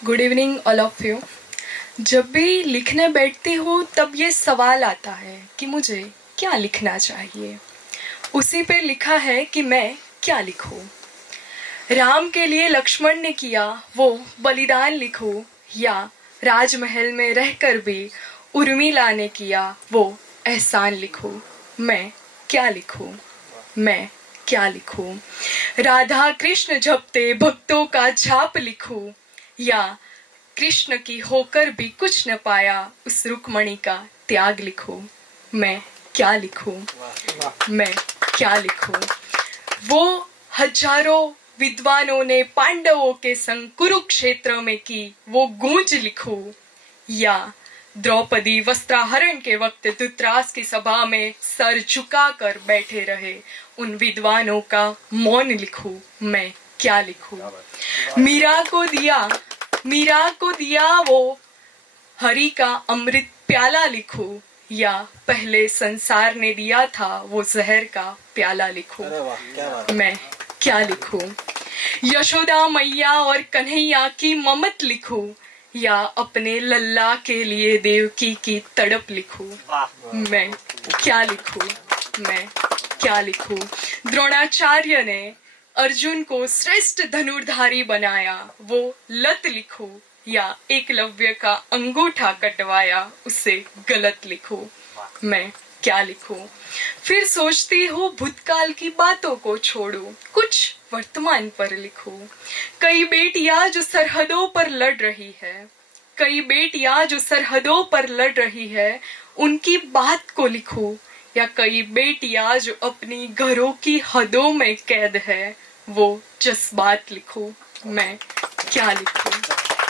Good evening all of you. जब भी लिखने बैठती हूँ तब ये सवाल आता है कि मुझे क्या लिखना चाहिए। उसी पे लिखा है कि मैं क्या लिखूँ। राम के लिए लक्ष्मण ने किया वो बलिदान लिखूँ, या राजमहल में रहकर भी उर्मिला ने किया वो एहसान लिखूँ। मैं क्या लिखूँ, मैं क्या लिखूं। राधा कृष्ण जपते भक्तों का झाप लिखूं, या कृष्ण की होकर भी कुछ न पाया उस रुक्मणी का त्याग लिखूं। मैं क्या लिखूं, मैं क्या लिखूं। वो हजारों विद्वानों ने पांडवों के संग कुरुक्षेत्र में की वो गूंज लिखूं, या द्रौपदी वस्त्राहरण के वक्त धृतराष्ट्र की सभा में सर झुकाकर बैठे रहे उन विद्वानों का मौन लिखूं। मैं क्या लिखूं। मीरा को दिया वो हरि का अमृत प्याला लिखूं, या पहले संसार ने दिया था वो जहर का प्याला लिखूं। मैं क्या लिखूं। यशोदा मैया और कन्हैया की ममत लिखूं, या अपने लल्ला के लिए देवकी की तड़प लिखूं। मैं क्या लिखूं, मैं क्या लिखूं। द्रोणाचार्य ने अर्जुन को श्रेष्ठ धनुर्धारी बनाया वो लत लिखूं, या एकलव्य का अंगूठा कटवाया उसे गलत लिखूं। मैं क्या लिखूं। फिर सोचती हूँ भूतकाल की बातों को छोड़ूं, कुछ वर्तमान पर लिखूं। कई बेटियां जो सरहदों पर लड़ रही है, कई बेटियां जो सरहदों पर लड़ रही है उनकी बात को लिखूं, या कई बेटियां जो अपनी घरों की हदों में कैद है वो जज्बात लिखूं। मैं क्या लिखूं,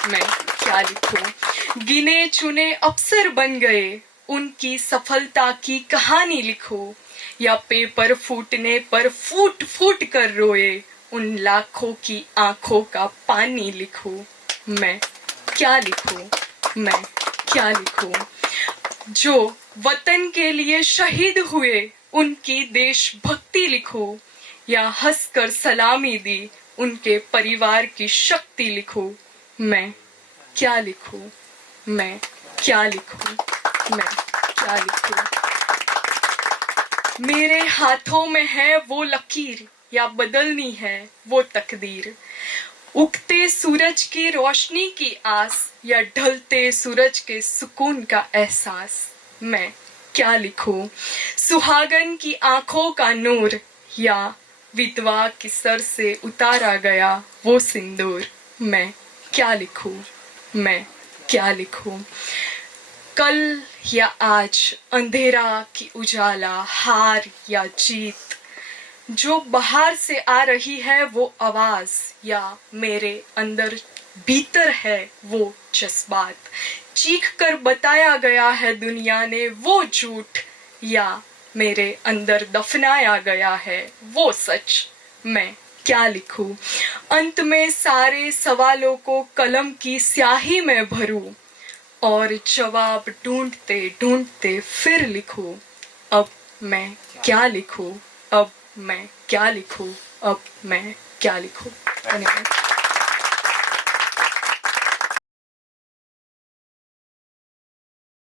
मैं क्या लिखूं। गिने चुने अफसर बन गए उनकी सफलता की कहानी लिखूं, या पेपर फूटने पर फूट फूट कर रोए उन लाखों की आंखों का पानी लिखूं। मैं क्या लिखूं, मैं क्या लिखूं। जो वतन के लिए शहीद हुए उनकी देशभक्ति लिखूं, या हंसकर सलामी दी उनके परिवार की शक्ति लिखूं। मैं क्या लिखूं, मैं क्या लिखूं, मैं क्या लिखूं। मेरे हाथों में है वो लकीर, या बदलनी है वो तकदीर। उगते सूरज की रोशनी की आस, या ढलते सूरज के सुकून का एहसास। मैं क्या लिखूं। सुहागन की आंखों का नूर, या विधवा की सर से उतारा गया वो सिंदूर। मैं क्या लिखूं, मैं क्या लिखूं। कल या आज, अंधेरा की उजाला, हार या जीत, जो बाहर से आ रही है वो आवाज, या मेरे अंदर भीतर है वो जज्बात। चीख कर बताया गया है दुनिया ने वो झूठ, या मेरे अंदर दफनाया गया है वो सच। मैं क्या लिखूं। अंत में सारे सवालों को कलम की स्याही में भरूं, और जवाब ढूंढते ढूंढते फिर लिखूं। अब मैं क्या लिखूं, अब मैं क्या लिखूं, अब मैं क्या लिखूं। धन्यवाद।